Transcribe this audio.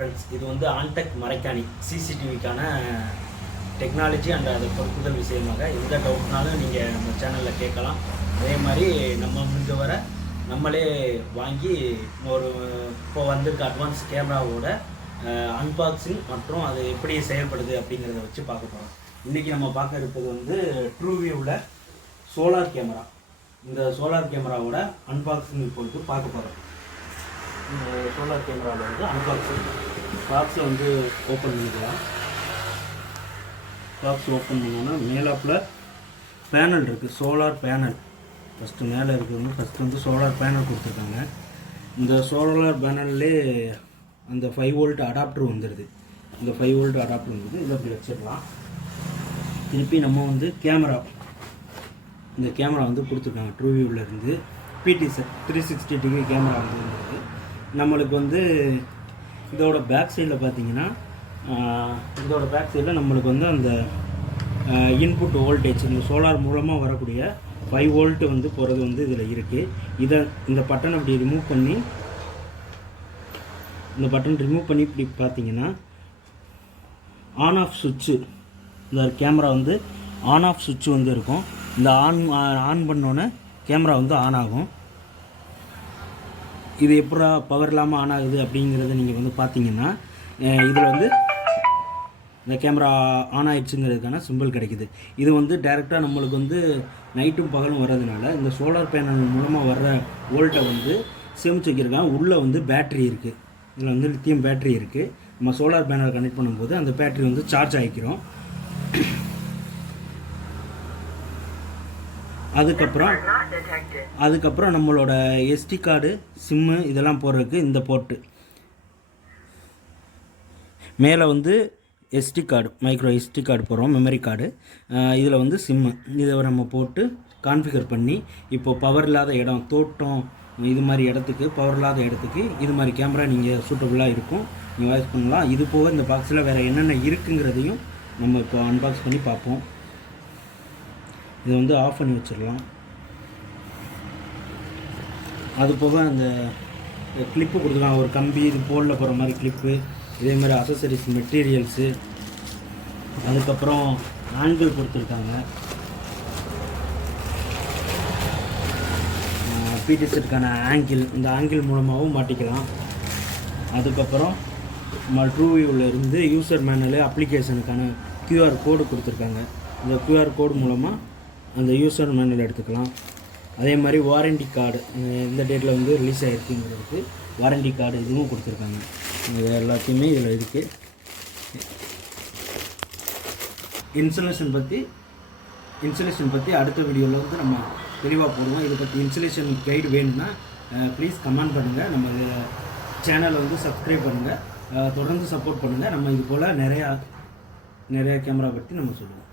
Friends, இது வந்து ஆன்டெக் மரைக்காணி சிசிடிவிக்கான technology and அதை பொருத்துதல் விஷயமாக எந்த டவுட்னாலும் நீங்கள் நம்ம சேனலில் கேட்கலாம். அதே மாதிரி நம்ம முடிஞ்ச வர நம்மளே வாங்கி இப்போ வந்திருக்க அட்வான்ஸ் கேமராவோட அன்பாக்சிங் மற்றும் அது எப்படி செயல்படுது அப்படிங்கிறத வச்சு பார்க்க போகிறோம். இன்றைக்கி நம்ம பார்க்க இருப்பது வந்து ட்ரூவியூவில் சோலார் கேமரா. இந்த சோலார் கேமராவோட அன்பாக்சிங் இப்போது பார்க்க போகிறோம். சோலார் கேமராவில் வந்து அன்பாக்சிங் பாக்ஸை வந்து ஓப்பன் பண்ணிக்கலாம். பாக்ஸ் ஓப்பன் பண்ணோன்னா மேலாப்பில் பேனல் இருக்குது, சோலார் பேனல். ஃபஸ்ட்டு மேலே இருக்கிறவங்க ஃபஸ்ட்டு வந்து சோலார் பேனல் கொடுத்துருக்காங்க. இந்த சோலார் பேனல்லே அந்த 5 வோல்ட் அடாப்டர் வந்துடுது. இந்த 5 வோல்ட் அடாப்டர் வந்துடுது. இதை அப்படி வச்சிடலாம். திருப்பி நம்ம வந்து இந்த கேமரா வந்து கொடுத்துருக்காங்க ட்ரூவியூவிலேருந்து. பிடி செட் 360 டிகிரி கேமரா வந்து இருந்தது. நம்மளுக்கு வந்து இதோட பேக் சைடில் பார்த்தீங்கன்னா நம்மளுக்கு வந்து அந்த இன்புட் வோல்டேஜ் இந்த சோலார் மூலமாக வரக்கூடிய 5 வோல்ட் வந்து போகிறது வந்து இதில் இருக்குது. இந்த பட்டன் அப்படி ரிமூவ் பண்ணி இப்படி பார்த்தீங்கன்னா ஆன் ஆஃப் சுவிட்சு, இந்த கேமரா வந்து ஆன் ஆஃப் சுவிட்சு வந்து இருக்கும். இந்த ஆன் பண்ணோன்னே கேமரா வந்து ஆன் ஆகும். இது எப்படா பவர் இல்லாமல் ஆன் ஆகுது அப்படிங்கிறத நீங்கள் வந்து பார்த்தீங்கன்னா இதில் வந்து இந்த கேமரா ஆன் ஆகிடுச்சுங்கிறதுக்கான சிம்பிள் கிடைக்குது. இது வந்து டைரெக்டாக நம்மளுக்கு வந்து நைட்டும் பகலும் வர்றதுனால இந்த சோலார் பேனல் மூலமாக வர்ற வோல்ட்டை வந்து சேமிச்சு வைக்கிறதுக்காக உள்ளே வந்து பேட்ரி இருக்குது. இதில் வந்து லித்தியம் பேட்ரி இருக்குது. நம்ம சோலார் பேனல் கனெக்ட் பண்ணும்போது அந்த பேட்ரி வந்து சார்ஜ் ஆகிக்கிறோம். அதுக்கப்புறம் நம்மளோட எஸ்டி கார்டு, சிம்மு இதெல்லாம் போடுறதுக்கு இந்த போர்ட்டு மேலே வந்து SD card, micro SD card போடுறோம், மெமரி கார்டு. இதில் வந்து சிம்மு, இதை நம்ம போட்டு கான்ஃபிகர் பண்ணி இப்போ பவர் இல்லாத இடம், தோட்டம், இது மாதிரி இடத்துக்கு, பவர் இல்லாத இடத்துக்கு இது மாதிரி கேமரா நீங்கள் சூட்டபுளாக இருக்கும், நீங்கள் வாய்ஸ் பண்ணலாம். இது போக இந்த பாக்ஸில் வேறு என்னென்ன இருக்குங்கிறதையும் நம்ம இப்போ அன்பாக்ஸ் பண்ணி பார்ப்போம். இதை வந்து ஆஃப் பண்ணி வச்சிடலாம். அது போக அந்த கிளிப்பு கொடுத்துருக்காங்க, ஒரு கம்பி இது போலில் போகிற மாதிரி கிளிப்பு, இதே மாதிரி அசசரிஸ் மெட்டீரியல்ஸு, அதுக்கப்புறம் ஆங்கிள் கொடுத்துருக்காங்க. பிடி செட்டுக்கான ஆங்கிள், இந்த ஆங்கிள் மூலமாகவும் மாட்டிக்கலாம். அதுக்கப்புறம் நம்ம ட்ரூவியூவில் இருந்து யூசர் மேனுவல் அப்ளிகேஷனுக்கான QR கோடு கொடுத்துருக்காங்க. இந்த QR கோடு மூலமாக அந்த யூசர் மேனுவல் எடுத்துக்கலாம். அதே மாதிரி வாரண்டி கார்டு, இந்த டேட்டில் வந்து ரிலீஸ் ஆகிருக்குங்கிறதுக்கு வாரண்டி கார்டு இதுவும் கொடுத்துருக்காங்க. இது எல்லாத்தையுமே இதில் இருக்குது. இன்சுலேஷன் பற்றி அடுத்த வீடியோவில் வந்து நம்ம தெளிவாக போடுவோம். இதை பற்றி இன்சுலேஷன் கைடு வேணும்னா ப்ளீஸ் கமெண்ட் பண்ணுங்கள். நம்ம சேனலை வந்து சப்ஸ்கிரைப் பண்ணுங்கள், தொடர்ந்து சப்போர்ட் பண்ணுங்கள். நம்ம இது போல் நிறையா கேமரா பற்றி நம்ம சொல்லுவோம்.